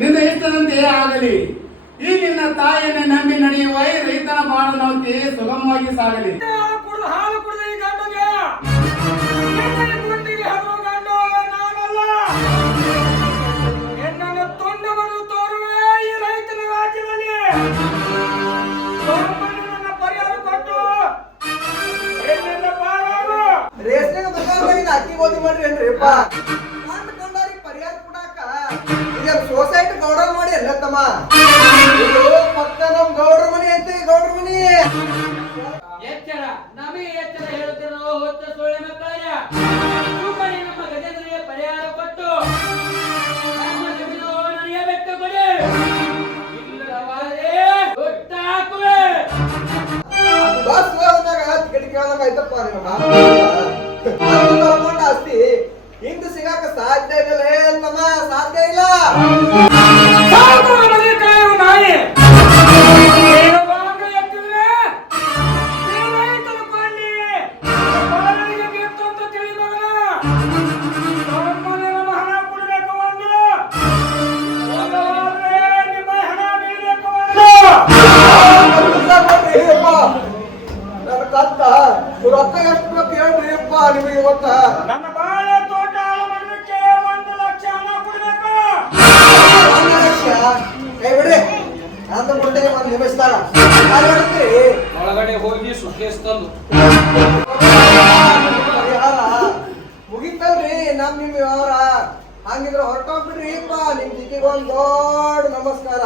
ನಿನ್ನ ಇಷ್ಟದಂತೆ ಆಗಲಿ. ಈ ನಿನ್ನ ತಾಯಿಯನ್ನೇ ನಂಬಿ ನಡೆಯುವ ಈ ರೈತನ ಬಾಳ ನೌಕೆ ಸುಗಮವಾಗಿ ಸಾಗಲಿ. ಹಾಲು ಕುಡಿದ ಈ ಗಂಡುಗೆ ಗುಂಡಿಗೆ ಹಗುವ ಗಂಡು ನಾನಲ್ಲ. ಎನ್ನನ್ನು ತುಂಡವನ್ನು ತೋರುವೆ ಈ ರೈತನ ರಾಜ್ಯದಲ್ಲಿ. ನನ್ನ ಪರಿಹಾರ ಕೊಟ್ಟು ಎಲ್ಲಿಂದ ಪಾರಾಗು. ರೇಷ್ಮೆಗೆ ಬಂದಾಗ ಅಕ್ಕಿ ಗೋಧಿ ಮಾಡ್ರಿ ಏನ್ರಿಪ್ಪ ಕಂಡ್ಕೊಂಡವ್ರಿಗೆ ಪರಿಹಾರ ಕೊಡಾಕ ಈಗ ಸೊಸೈಟಿ ಗೌಡರ ಮಾಡಿ ಎಲ್ಲ ತಮ್ಮ ಇದು ಪಕ್ಕ ನಮ್ ಗೌಡ್ರ ಮನಿ ಐತಿ. ಗೌಡ್ರ ಮನಿ ಎಚ್ಚರ ನಮಗೆ ಎಚ್ಚರ ಹೇಳುತ್ತಿರೋ ಹೊತ್ತ ಸೊಳ್ಳೆ ಮಕ್ಕಳೇ, ಸುಮ್ಮನೆ ನಮ್ಮ ಗಜೇಂದ್ರಿಗೆ ಪರಿಹಾರ ಕೊಟ್ಟು ನಮ್ಮ ಜಮೀನು ನನಗೆ ಬೆಟ್ಟ ಕೊಡಿ. ಇಲ್ಲವಾದರೆ ದೊಡ್ಡ ಹಾಕುವೆ. ಬಸ್ ಹೋದಾಗ ಟಿಕೆಟ್ ಕೇಳದಾಗ ಆಯ್ತಪ್ಪ ನಿಮ್ಮ ಆಸ್ತಿ ಹಿಂದೆ ಸಿಗಾಕ ಸಾಧ್ಯ ಇಲ್ಲ ತಮ್ಮ, ಸಾಧ್ಯ ಇಲ್ಲ. ನನ್ನ ಕತ್ತ ರೊಕ್ಕ ಎಷ್ಟು ಬೇಕು ಹೇಳ್ರಿ ಅಪ್ಪ ನಿಮಗೆ ಇವತ್ತ. ನನ್ನ ಬಾಳೆ ತೋಟ ಮಾಡಲಿಕ್ಕೆ 1 ಲಕ್ಷ ಹಣ ಕೊಡಬೇಕು. 1 ಲಕ್ಷ ಕೈ ಬಿಡಿ, ಅಂತ ಕೊಡ್ತೇನೆ. 1 ನಿಮಿಷದಾಗ ಒಳಗಡೆ ಹೋಗಿ ಸುಖೇಶ್ ತಂದು ಪರಿಹಾರ ಮುಗಿತಲ್ರಿ ನಿಮ್ ವ್ಯವಹಾರ. ಹಂಗಿದ್ರೆ ಹೊರಟೋಗ್ಬಿಡ್ರಿ ಅಪ್ಪ. ನಿಮ್ ಜಿಗಿಗೆ ಒಂದ್ ದೊಡ್ಡ ನಮಸ್ಕಾರ.